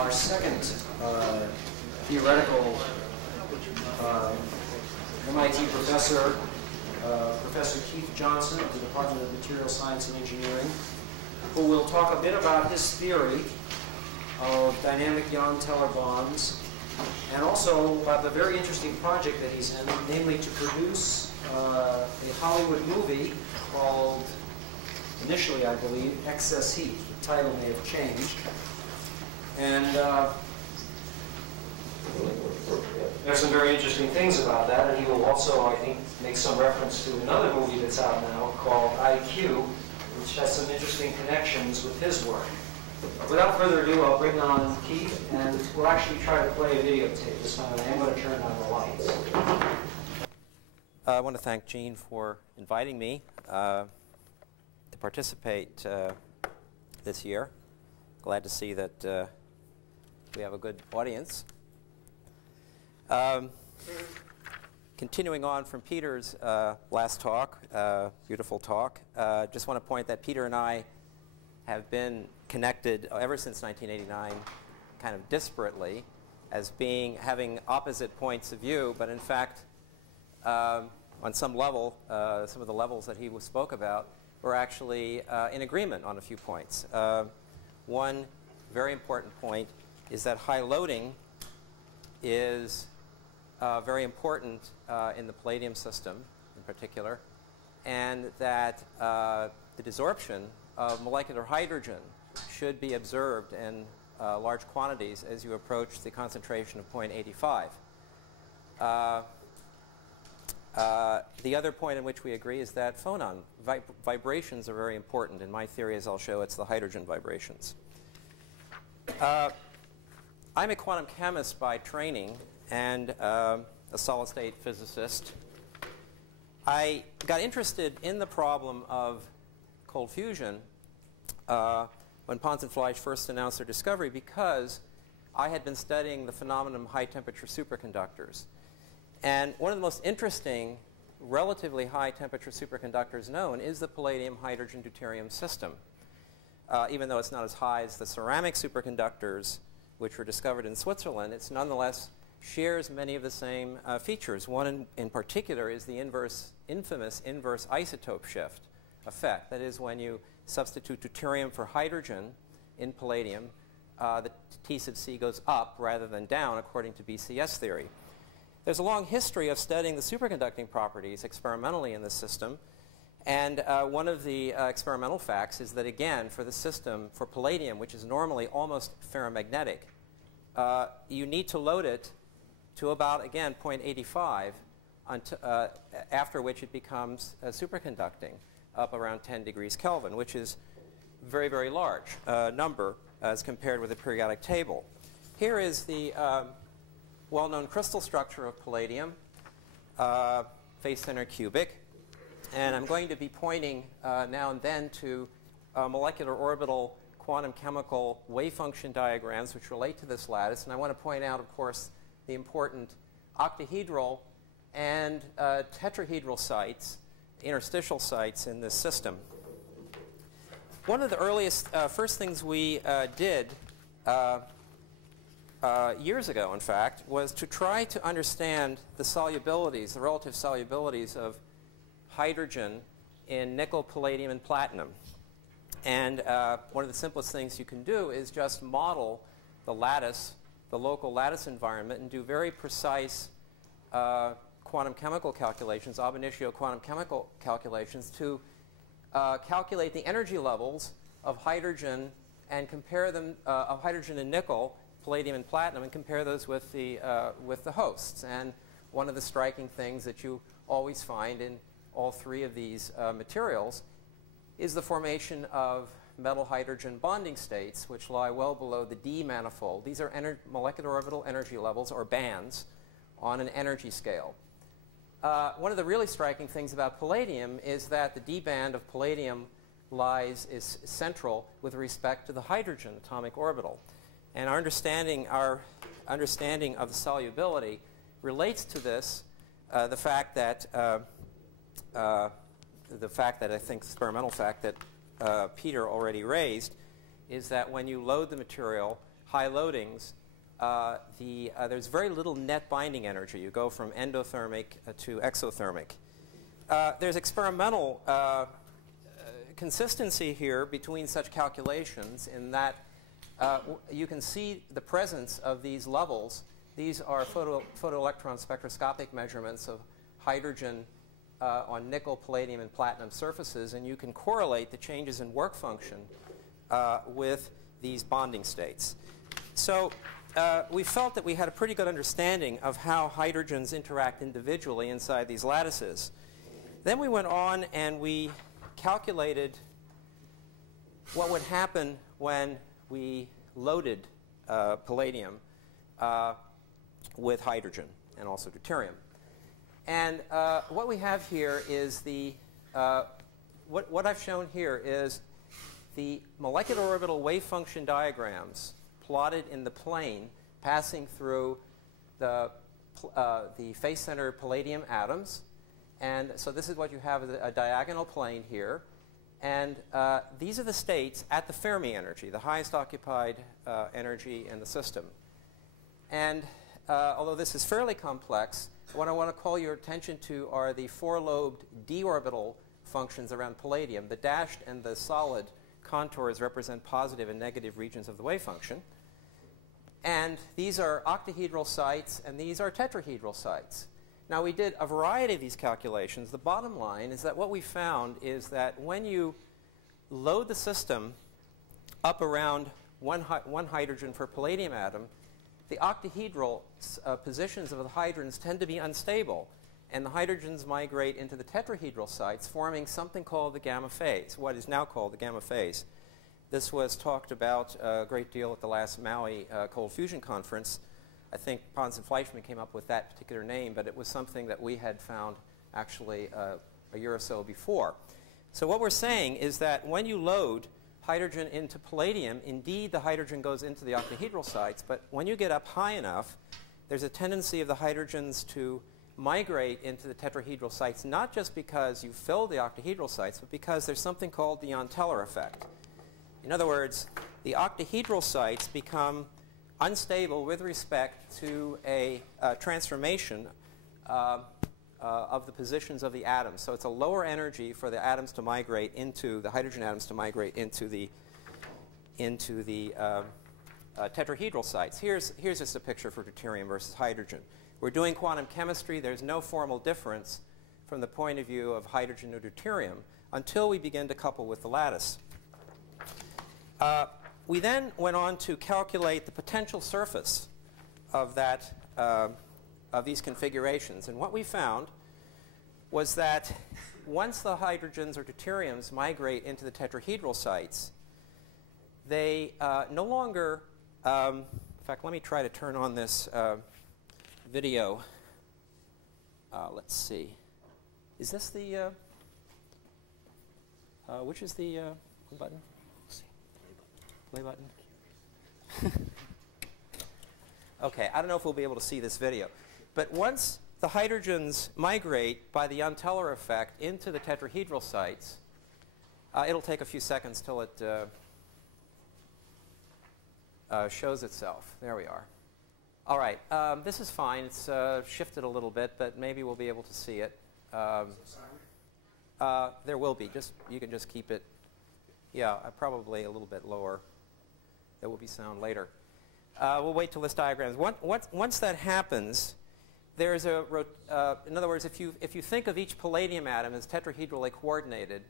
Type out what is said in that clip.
our second theoretical MIT professor, Professor Keith Johnson of the Department of Material Science and Engineering, who will talk a bit about his theory of dynamic Young-Teller bonds, and also about the very interesting project that he's in, namely to produce a Hollywood movie called, initially I believe, Excess Heat. The title may have changed. And there's some very interesting things about that, and he will also, I think, make some reference to another movie that's out now called IQ, which has some interesting connections with his work. Without further ado, I'll bring on Keith, and we'll actually try to play a videotape this time. I am going to turn on the lights. I want to thank Gene for inviting me to participate this year. Glad to see that we have a good audience. Continuing on from Peter's last talk, beautiful talk, just want to point that Peter and I have been connected ever since 1989, kind of disparately, as having opposite points of view, but in fact, on some level, some of the levels that he spoke about, we're actually in agreement on a few points. One very important point is that high loading is very important in the Palladium system in particular, and that the desorption of molecular hydrogen should be observed in large quantities as you approach the concentration of 0.85. The other point in which we agree is that phonon vibrations are very important. In my theory, as I'll show, it's the hydrogen vibrations. I'm a quantum chemist by training and a solid-state physicist. I got interested in the problem of cold fusion when Pons and Fleisch first announced their discovery because I had been studying the phenomenon of high-temperature superconductors. And one of the most interesting, relatively high-temperature superconductors known is the palladium-hydrogen-deuterium system. Even though it's not as high as the ceramic superconductors, which were discovered in Switzerland, it's nonetheless shares many of the same features. One in particular is the infamous inverse isotope shift effect. That is, when you substitute deuterium for hydrogen in palladium, the T sub C goes up rather than down, according to BCS theory. There's a long history of studying the superconducting properties experimentally in this system. And one of the experimental facts is that, again, for the system, for palladium, which is normally almost ferromagnetic, you need to load it to about, again, 0.85, after which it becomes superconducting up around 10 degrees Kelvin, which is very, very large number as compared with the periodic table. Here is the well-known crystal structure of palladium, face-centered cubic. And I'm going to be pointing now and then to molecular orbital quantum chemical wave function diagrams which relate to this lattice. And I want to point out, of course, the important octahedral and tetrahedral sites, interstitial sites in this system. One of the earliest, first things we did years ago, in fact, was to try to understand the solubilities, the relative solubilities of hydrogen in nickel, palladium, and platinum. And one of the simplest things you can do is just model the lattice, the local lattice environment, and do very precise quantum chemical calculations, ab initio quantum chemical calculations, to calculate the energy levels of hydrogen and compare them, of hydrogen and nickel, palladium and platinum, and compare those with the hosts. And one of the striking things that you always find in all three of these materials is the formation of metal-hydrogen bonding states, which lie well below the D manifold. These are molecular orbital energy levels, or bands, on an energy scale. One of the really striking things about palladium is that the D band of palladium is central with respect to the hydrogen atomic orbital. And our understanding of the solubility relates to this, the fact that I think the experimental fact that Peter already raised is that when you load the material, high loadings, there's very little net binding energy. You go from endothermic to exothermic. There's experimental consistency here between such calculations in that you can see the presence of these levels. These are photoelectron spectroscopic measurements of hydrogen on nickel, palladium, and platinum surfaces, and you can correlate the changes in work function with these bonding states. So we felt that we had a pretty good understanding of how hydrogens interact individually inside these lattices. Then we went on and we calculated what would happen when we loaded palladium with hydrogen and also deuterium. And what we have here is what I've shown here is the molecular orbital wave function diagrams plotted in the plane passing through the face-centered palladium atoms. And so this is what you have, a diagonal plane here. And these are the states at the Fermi energy, the highest occupied energy in the system. And although this is fairly complex, what I want to call your attention to are the four-lobed d orbital functions around palladium. The dashed and the solid contours represent positive and negative regions of the wave function. And these are octahedral sites, and these are tetrahedral sites. Now, we did a variety of these calculations. The bottom line is that what we found is that when you load the system up around one hydrogen per palladium atom, the octahedral positions of the hydrogens tend to be unstable, and the hydrogens migrate into the tetrahedral sites, forming something called the gamma phase, what is now called the gamma phase. This was talked about a great deal at the last Maui Cold Fusion Conference. I think Pons and Fleischmann came up with that particular name, but it was something that we had found actually a year or so before. So what we're saying is that when you load hydrogen into palladium, indeed the hydrogen goes into the octahedral sites, but when you get up high enough, there's a tendency of the hydrogens to migrate into the tetrahedral sites, not just because you fill the octahedral sites, but because there's something called the Jahn-Teller effect. In other words, the octahedral sites become unstable with respect to a transformation of the positions of the atoms. So it's a lower energy for the atoms to migrate into, the hydrogen atoms to migrate into the tetrahedral sites. Here's just a picture for deuterium versus hydrogen. We're doing quantum chemistry. There's no formal difference from the point of view of hydrogen or deuterium until we begin to couple with the lattice. We then went on to calculate the potential surface of that, of these configurations. And what we found was that once the hydrogens or deuteriums migrate into the tetrahedral sites, they no longer, in fact, let me try to turn on this video. Let's see. Is this the, which is the button? Play button. Okay, I don't know if we'll be able to see this video. But once the hydrogens migrate by the Jahn-Teller effect into the tetrahedral sites, it'll take a few seconds till it shows itself. There we are. All right, this is fine. It's shifted a little bit, but maybe we'll be able to see it. There will be. You can just keep it, yeah, probably a little bit lower. There will be sound later. We'll wait till this diagram. Once that happens, there's in other words, if you think of each palladium atom as tetrahedrally coordinated,